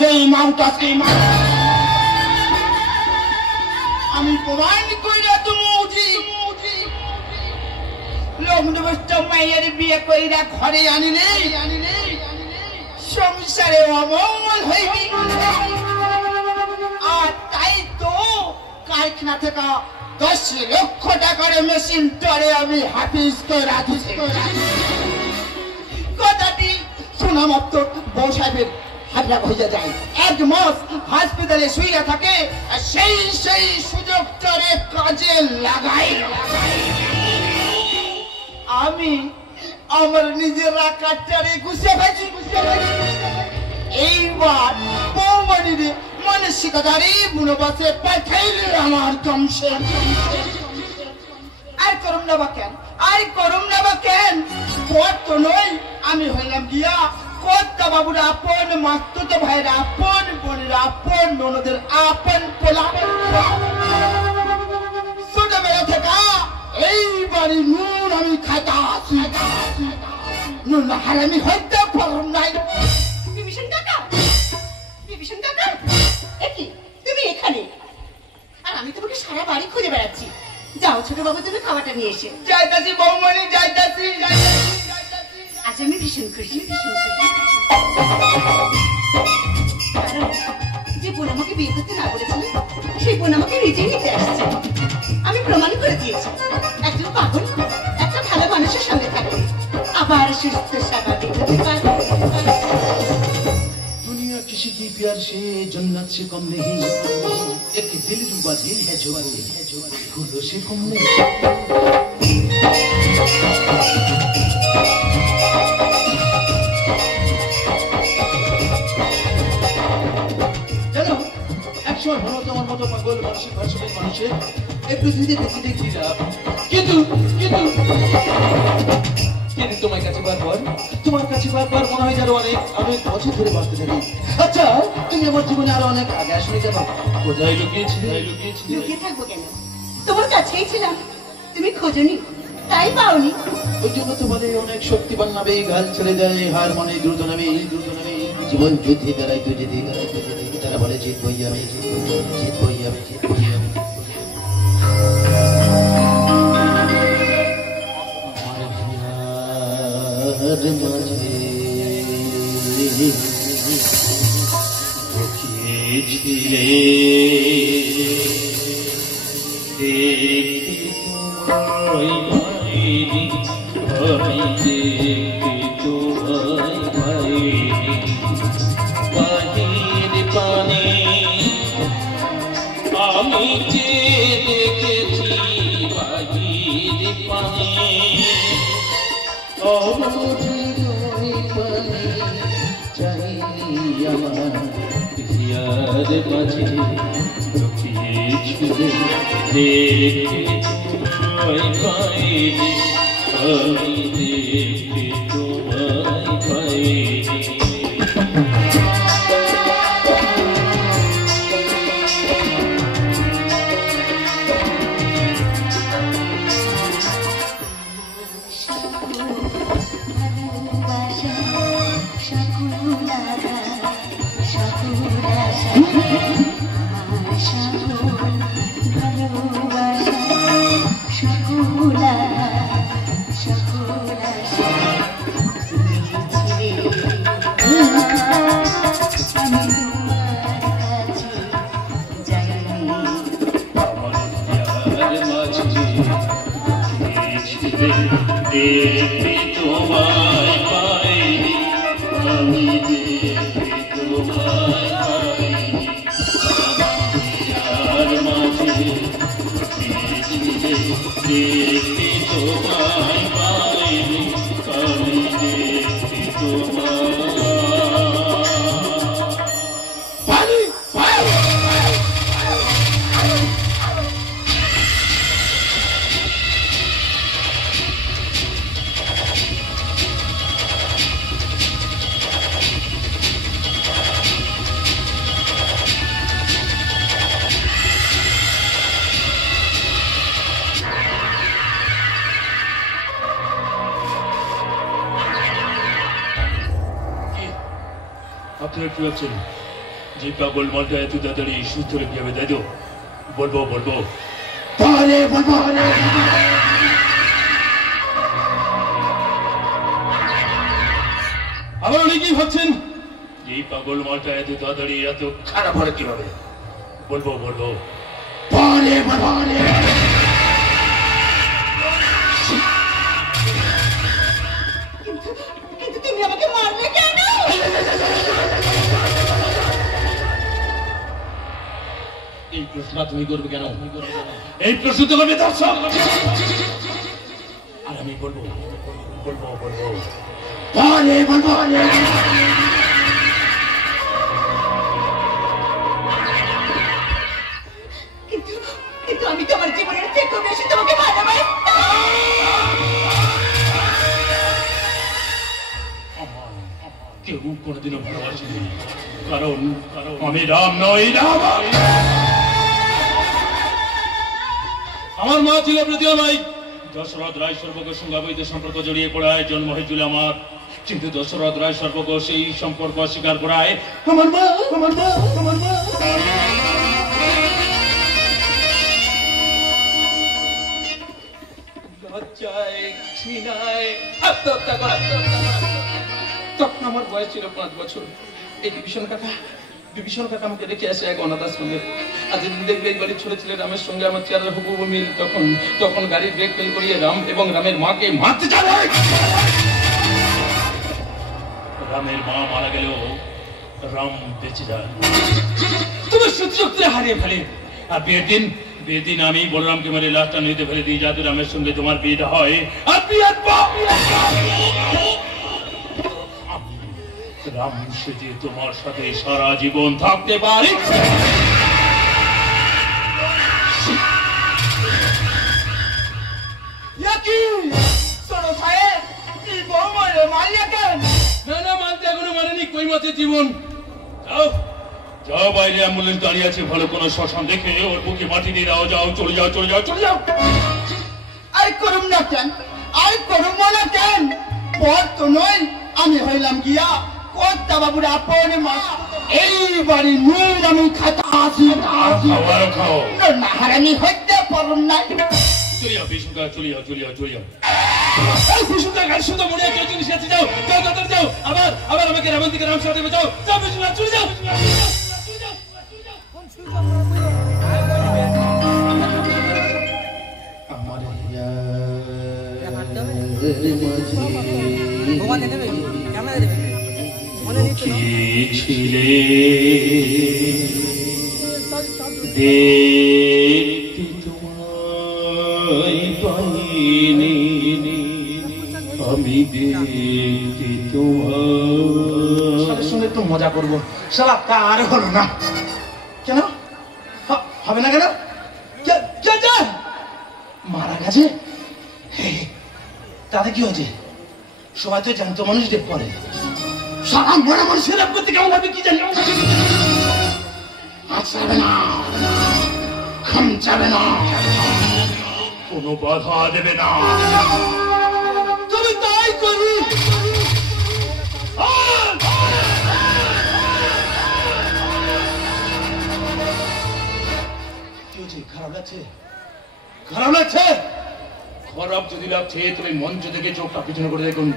যেই মাউটাসকে আমি প্রমাণ কইরা তুমি লগ্নবস্ত মায়ের বিয়ে কইরা ঘরে আনিলে সংসারে অমঙ্গল হইবি। আর তাই তো কারখানা থেকে 10 লক্ষ টাকার মেশিন তরে আমি হাফিজ করে রাখছি। কথাটি শোনা মাত্র বউ সাহেবের হাতটা ভেজে যায়। 1 মাস হাসপাতালে শুয়ে থাকে। আর সেই সুযোগটারে কাজে লাগাই। আমি আমার নিজের রাখাটারে গুছিয়ে ফেলছি। এইবার বৌমণিরে মানসিকতারে বুনবাসে পাঠাইলে আমার কমছে। আর করুম না বা কেন পর তো নয়, আমি হইলাম গিয়া কর্তা বাবুর আপন, মাস্তুত ভাইয়ের আপন, বোনের আপন, ননদের আপন পোলা। ছোটবেলা থেকে এই বাড়ি নুন আমি খাইতাছি। নুন না হারামি হইতে পারলাম নাই। বিভীষণ কাকা একি তুমি এখানে, আর আমি তোমাকে সারা বাড়ি খুঁজে বেড়াচ্ছি। যাও ছোট বাবুর জন্য খাবারটা নিয়ে এসে। যাইতাছি বৌমণি, যাইতাছি। আজ আমি ভীষণ খুশি। কারণ যে বোন আমাকে বিয়ে করতে না বলেছিল, সেই বোন আমাকে নিজেই নিতে আসছে। আমি প্রমাণ করে দিয়েছি একজন পাগল একটা ভালো মানুষের সঙ্গে থাকলে আবার সুস্থ স্বাভাবিক হতে পারে। दुनिया किसी की प्यार से जन्नत से कम नहीं, एक दिल रुबा दिल है जो फूलों से कम नहीं। জানো একসময় ভালো তোমার মতো পাগল মানসিক ভারসাম্যের মানুষের এই পৃথিবীতে বেঁচে দেখছিলাম, কিন্তু তোমার কাছে বারবার মনে হয় যেন অনেক বছর ধরে বাঁচতে থাকি। আচ্ছা তুমি আমার জীবনে আরো অনেক আগে আসলে কেন? কোথায় লুকিয়েছিলে? লুকিয়ে থাকবো কেন? তোমার কাছেই ছিলাম, তুমি খোঁজনি তাই পাওনি। ওই জন্য তো বলে অনেক শক্তিবান নামে গাল ছেড়ে দেয়, হার মানে দ্রুত নামে জীবন যুদ্ধে দাঁড়ায় তুই যেতে তারা বলে জিতবই আমি। আপনারা কি আছেন? যে পাগল মালটা এত তাড়াতাড়ি সুস্থ রেখে যাবে, তাই তো? বলবো বলবো আবার অনেকেই ভাবছেন যে পাগল মালটা এত তাড়াতাড়ি এত খারাপ হলে কিভাবে? বলবো বলবো কিন্তু তুমি আমাকে মারলে কেন? এই প্রশ্নটা তুমি করবে কেন? এই প্রশ্ন তো করবে দর্শক। আর আমি বলবো বলবো বলবো কিন্তু আমি তোমার জীবনের থেকে বেশি তোমাকে ভালোবাসি। কেউ কোনোদিনও ভালোবাসেনি, কারণ আমি রাম নই। রাম আমার মা ছিল প্রতিমাই। দশরথ রায় সর্বকের সঙ্গে অবৈধ সম্পর্ক জড়িয়ে পড়ায় জন্ম হয়েছিল আমার, কিন্তু দশরথ রায় সর্বক সেই সম্পর্ক অস্বীকার করায় আমার মা লজ্জায় ঘৃণায় আত্মহত্যা করা। তখন আমার বয়স ছিল 5 বছর। এই বিভীষণ কাকা আমাকে রেখে আসে এক অনাথ আশ্রমে। আজ দিন দেখবে এই বাড়ির ছোট ছেলে রামের সঙ্গে আমার চেহারা হুবহু মিল। তখন গাড়ির ব্রেক ফেল করিয়ে রাম এবং রামের মাকে মারতে যাবে। রামের মা মারা গেলেও রাম বেঁচে যায়। তোমার সত্যি হারিয়ে ফেলে। আর বিয়ের দিন আমি বলরামকে মেরে লাশটা নদীতে ফেলে দিই, যাতে রামের সঙ্গে তোমার বিয়েটা হয়। আর বিয়ের রাম সেজে তোমার সাথে সারা জীবন থাকতে পারি। না মানতে এখনো মানেনি। কই মতে জীবন। যাও বাইরে অ্যাম্বুলেন্স দাঁড়িয়ে আছে, ভালো কোনো শ্মশান দেখে ওর বুকে মাটি দিয়ে দাও। যাও, চলে যাও। আর করুম না কেন? পর তো নই, আমি হইলাম গিয়া কর্তা বাবুর আপন মা। এই বাড়ি নুন আমি খাতা আসি খাও না হারানি হইতে পারুন না। চলে যাও বিষ্ণুকা, চলে যাও। বিষ্ণুকা গাড়ি শুধু মনে হয় কেউ জিনিস আছে। যাও। আবার আমাকে রাবণ থেকে রাম সাথে যাও। বিষ্ণুকা চলে যাও। আমার ছিলে দেখতে তোমায় পাইনি, আমি দেখতে তোমার সঙ্গে একটু মজা করবো। সারা কার হলো না কেন? হবে না কেন? মারা গেছে, তাতে কি হয়েছে? সবাই তো জানতো মানুষ দেখ পরে। সারা মরা মানুষের রাম করতে কেমন হবে কি জানি। যাবে না, খাম যাবে না, কোনো বাধা দেবে না। তুমি তাই করি। খারাপ লাগছে? খারাপ যদি লাগছে তুমি মঞ্চ থেকে চোখটা পিছনে করে দেখুন।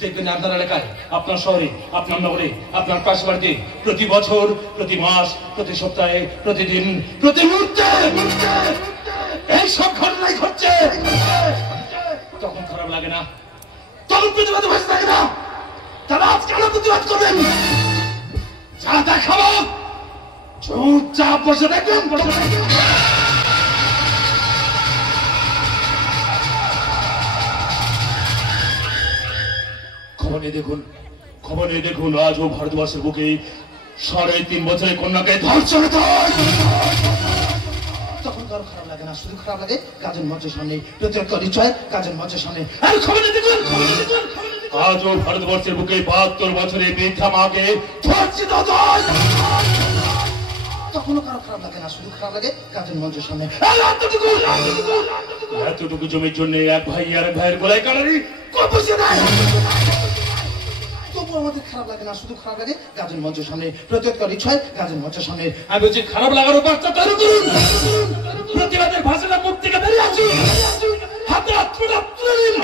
দেখবেন আপনার এলাকায়, আপনার শহরে, আপনার নগরে, আপনার পাশ বাড়িতে প্রতি বছর, প্রতি মাস, প্রতি সপ্তাহে, প্রতিদিন, প্রতি মুহূর্তে এইসব ঘটনাই ঘটছে। তখন খারাপ লাগে না? তখন প্রতিবাদ ভাসে থাকে না? তাহলে আজ কেন প্রতিবাদ করবেন? যা দেখাবো চুপচাপ বসে দেখবেন। খবরে দেখুন আজও ভারতবর্ষের বুকে 3.5 বছরের কন্যাকে ধর্ষণ। তখন কারো খারাপ লাগে না, শুধু খারাপ লাগে কাজের মঞ্চের সামনে কাজের মঞ্চের সামনে। আজও ভারতবর্ষের বুকে 72 বছরের বৃদ্ধা মাকে ধর্ষিত হয়। তখনও কারো খারাপ লাগে না, শুধু খারাপ লাগে কাজের মঞ্চের সামনে। এতটুকু জমির জন্য এক ভাই আর এক ভাইয়ের গলায় কাটারি। তবু তবু আমাদের খারাপ লাগে না, শুধু খারাপ লাগে গাজন মঞ্চের সামনে প্রত্যেকবার ইচ্ছায় গাজন মঞ্চের সামনে। আমি বলছি খারাপ লাগারও বার্তা তৈরি করুন, প্রতিবাদের ভাষাটা মুখ থেকে বেরিয়ে আসুন, হাতে হাত তুলে দিন।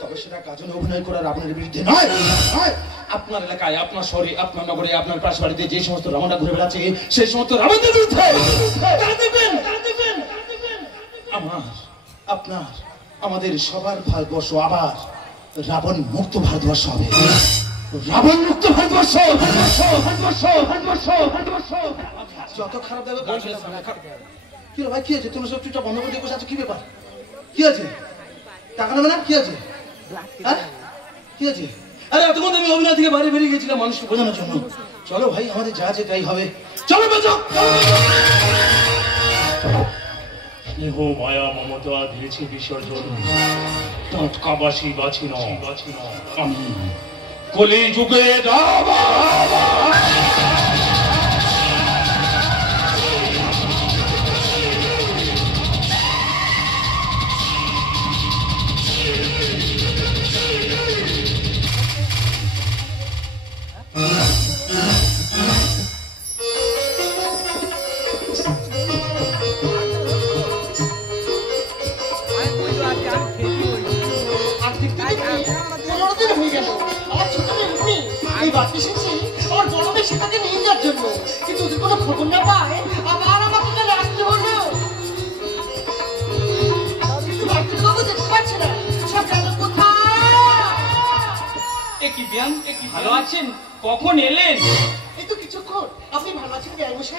তবে সেটা গাজনে অভিনয় করার আপনার বিরুদ্ধে নয়। আপনার এলাকায়, আপনার শহরে, আপনার নগরে, আপনার পাশ বাড়িতে যে সমস্ত রাবণরা ঘুরে বেড়াচ্ছে সেই সমস্ত রাবণদের বিরুদ্ধে আমার, আপনার, আমাদের সবার ভারতবর্ষ আবার রাবণ মুক্ত ভারতবর্ষ হবে। রাবণ মুক্ত ভারতবর্ষ। যত খারাপ দেখো কি ভাই, কি আছে? তুমি সব চুপটা বন্ধ করে দিয়ে বসে আছো, কি ব্যাপার? কি আছে? টাকা নেবে না? কি আছে? হ্যাঁ কি আছে? আরে এতক্ষণ আমি অভিনয় থেকে বাইরে বেরিয়ে গেছিলাম মানুষকে বোঝানোর জন্য। চলো ভাই, আমাদের যা আছে তাই হবে। চলো বাজো। স্নেহ মায়া মমতা দিয়েছে বিসর্জন, টাটকাবাসী বাছি ন আমি কলি যুগে ভালো আছেন? কখন এলেন? এই তো কিছুক্ষণ। আপনি ভালো আছেন?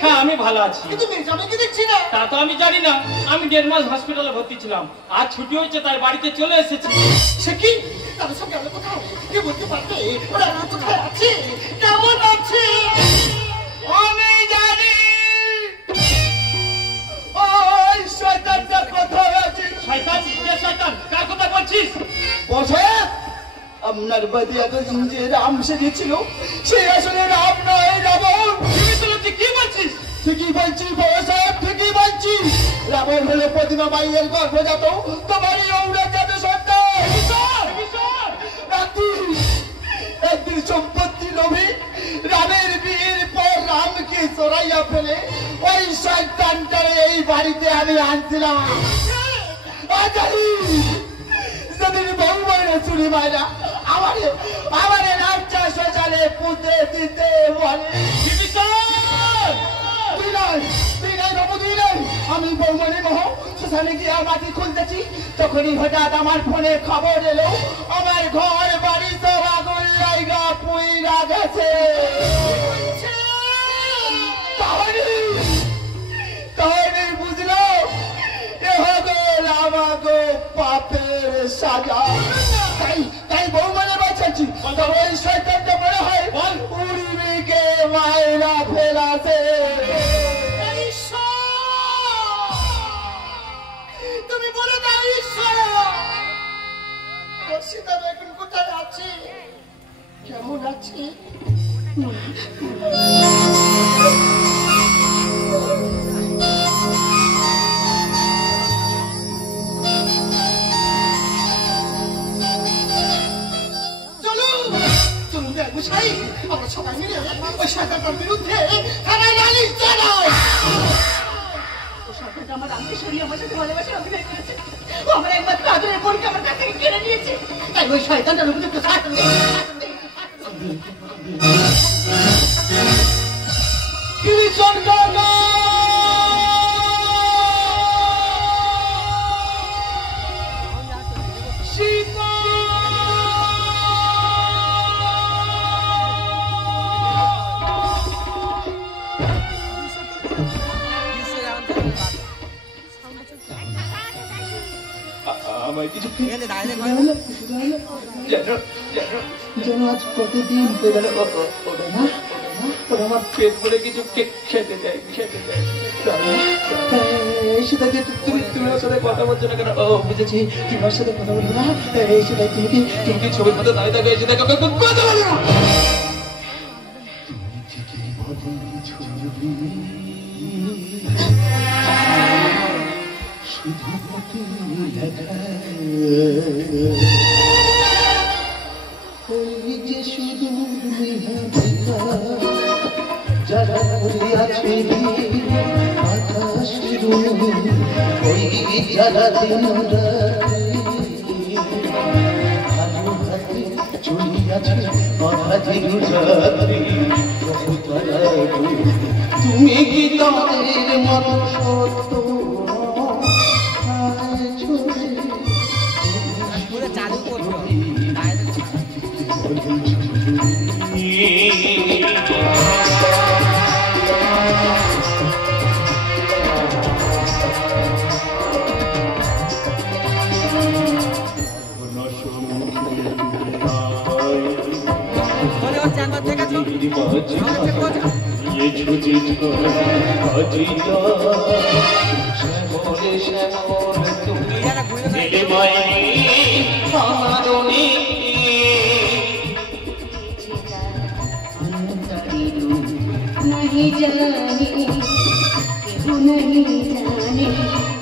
হ্যাঁ আমি ভালো আছি। কিন্তু মেজামেকে দেখছি না। তা তো আমি জানি না, আমি 1.5 মাস হসপিটালে ভর্তি ছিলাম, আজ ছুটি হয়েছে তাই বাড়িতে চলে এসেছি। সে কি? তাহলে সব গেল কোথায়? কে বলতে পারবে ওরা কোথায় আছে, কেমন আছে? আমি জানি ওই শয়তানটা কোথায় আছে। শয়তান? কে শয়তান? কার কথা বলছিস? বসে আপনার বাদে এতদিন যে রাম সেজেছিল সে আসলে রাম নয়, রাবণ। কি বলছিস? ঠিকই বলছি বড় সাহেব, ঠিকই বলছি। রাবণ হলো প্রতিমা মাইয়ের গর্ভজাত তোমারই ঔরজাত সন্তান। একদিন সম্পত্তি লোভী রামের বিয়ের পর রামকে চড়াইয়া ফেলে ওই শয়তানটারে এই বাড়িতে আমি আনছিলাম। যেদিন বউ মাইরা চুরি মাইরা আমারে রামচা শোষালে পুঁতে দিতে বলে। আমি বৌমনি মহ শ্মশানে গিয়ে মাটি খুলতেছি, তখনই হঠাৎ আমার ফোনে খবর এলো আমার ঘর বাড়ি সব আগুন লাইগা পুইরা গেছে। তাহলে বুঝলো এ হগল আমাগো পাপের সাজা। তাই বৌমানে বাঁচাচ্ছি, ওই শয়তানটা মনে হয় উড়িবিকে মায়েরা ফেলাছে। তুমি বলে দাও ঈশ্বর সীতারা এখন কোথায় আছে, কেমন আছে? আমরা সবাই মিলে ওই শয়তানটার বিরুদ্ধে থানায় নালিশ জানাই। ও শয়তানটা আমার রামকে সরিয়ে আমার সাথে ভালোবাসার অভিনয় করেছে। ও আমার একমাত্র আদরের বোনকে আমার কাছ থেকে কেড়ে নিয়েছে। তাই ওই শয়তানটার উপযুক্ত শাস্তি আমায় কিছু যেন আজ কতদিন হয়ে গেল ওটা না, আমার পেট ভরে কিছু খেতে দেয়। সেটাকে তুমি ওর সাথে কথা বলছো না কেন? ও বুঝেছি, তুমি ওর সাথে কথা বলবো না। সেটাই তুমি কি ছবির মধ্যে দাঁড়িয়ে থাকে, এসে দেখো কথা বলো না। শুধু যারা আছে আকাশ ওই যারা দিন ভালো হাতে চলি আছে অধাধি রাত্রি তুমি কি তাদের মন সত্য চালু করবো नहीं जाने केहू नहीं जाने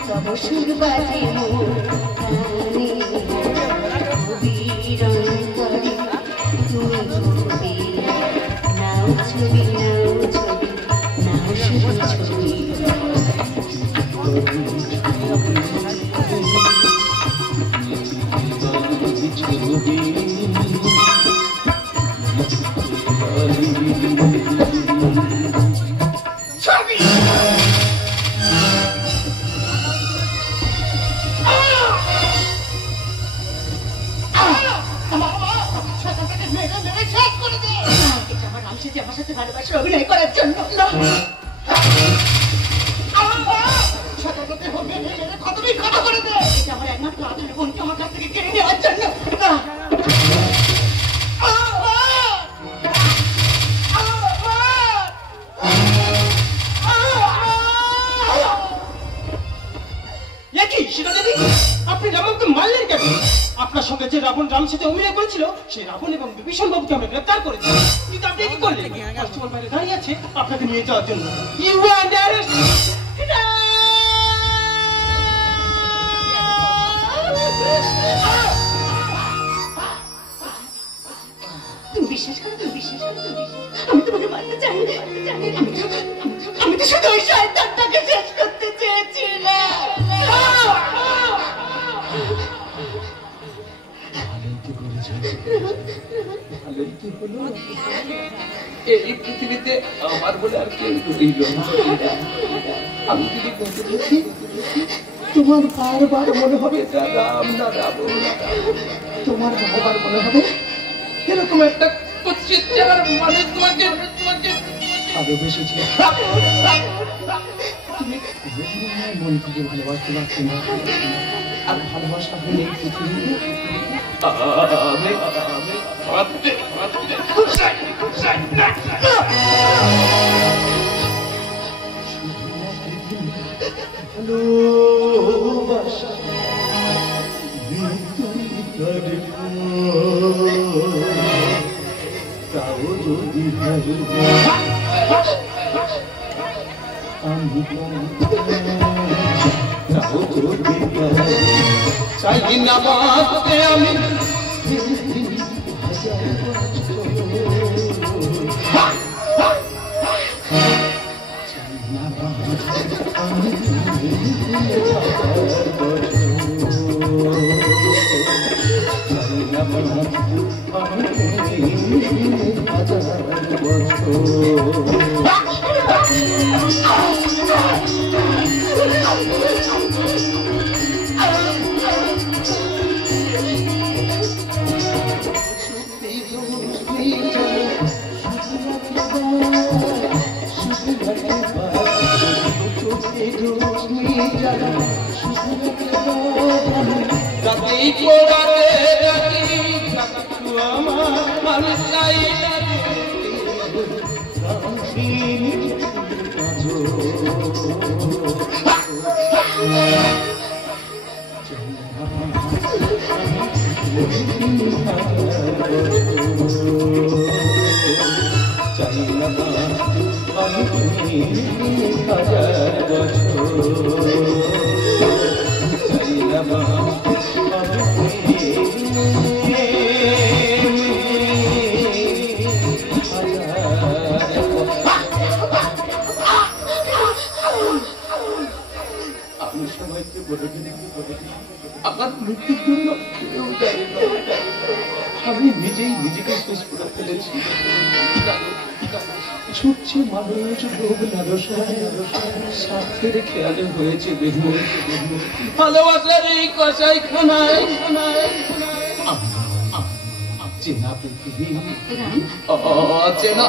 कब सुर बाजे मोर काने वीरंतरी তুমি ছবি নাও ছবি নাও ছবি নাও শুধু ছবি আমার সাথে ভালোবাসা অভিনয় করার জন্য না কথা করে দে এটা আমার একমাত্র আদরের বোনকে আমার কাছ থেকে কেড়ে নেওয়ার জন্য আপনি রাবণকে মারলেন কেন? আপনার সঙ্গে যে রাবণ রাম সেতু অভিনয় করেছিল সেই রাবণ এবং বিভীষণ বাবুকে আমরা গ্রেফতার করেছি, কিন্তু আপনি কি করলেন? কনস্টেবল বাইরে দাঁড়িয়ে আছে আপনাকে নিয়ে যাওয়ার জন্য। You under arrest. তুমি বিশ্বাস করো, তুমি বিশ্বাস করো, আমি তোমাকে মারতে চাই, আমি তো শুধু ওই শয়তানটাকে শেষ করতে চেয়েছিলাম। এই পৃথিবীতে আমার বলে আর কেউ রইল না। আমি যদি বলতে দেখি তোমার বারবার মনে হবে এটা রাম না রাবণ না, তোমার বারবার মনে হবে এরকম একটা কুৎসিত চেহারার মানুষ তোমাকে ভালোবেসেছে। তুমি মন থেকে ভালোবাসতে পারছি না, আর ভালোবাসা হলে পৃথিবীতে চাই না বাঁচতে আমি আপনি সবাইকে বলে দিন, আমার মৃত্যুর জন্য কেউ দায়ী নয়। আমি নিজেই নিজেকে শেষ করে ফেলেছি। ছুটছে মানুষ লোভ লালসায়, স্বার্থের খেয়ালে হয়েছে দেহ। ভালোবাসার এই কষাই খানায় চেনা পৃথিবী, অচেনা